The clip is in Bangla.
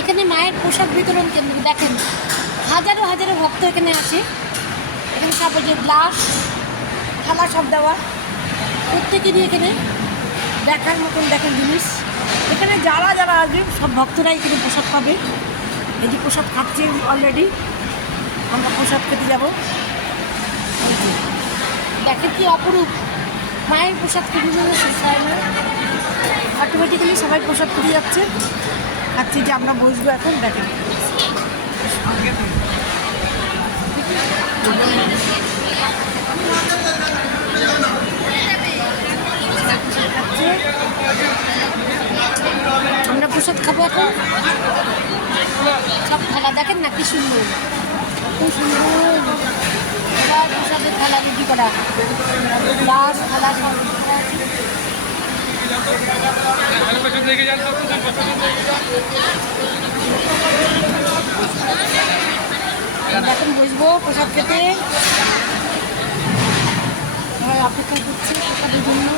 এখানে মায়ের প্রসাদ বিতরণ কেন্দ্র দেখেন, হাজারো হাজারো ভক্ত এখানে আসে। এখানে সব যে গ্লাস থালা সব দেওয়া, প্রত্যেকেরই এখানে দেখার মতন দেখেন জিনিস। এখানে যারা যারা আসবে সব ভক্তরা এখানে প্রসাদ পাবে। এই যে প্রসাদ খাচ্ছি অলরেডি, আমরা প্রসাদ খেতে যাব। দেখেন কি অপরূপ, মায়ের প্রসাদ খেতে জন্য শেষ হয় না, অটোমেটিক্যালি সবাই প্রসাদ খেতে যাচ্ছে। খাচ্ছি যে আমরা বসবো এখন, দেখেন আমরা প্রসাদ খাবো এখন। সব থালা দেখেন না কি সুন্দর, খুব সুন্দর। এবার প্রসাদের থালা রেডি করা, গ্লাস থালা সব এখন বসবো প্রসাদ খেতে। সবাই অপেক্ষা করছে প্রসাদের জন্য।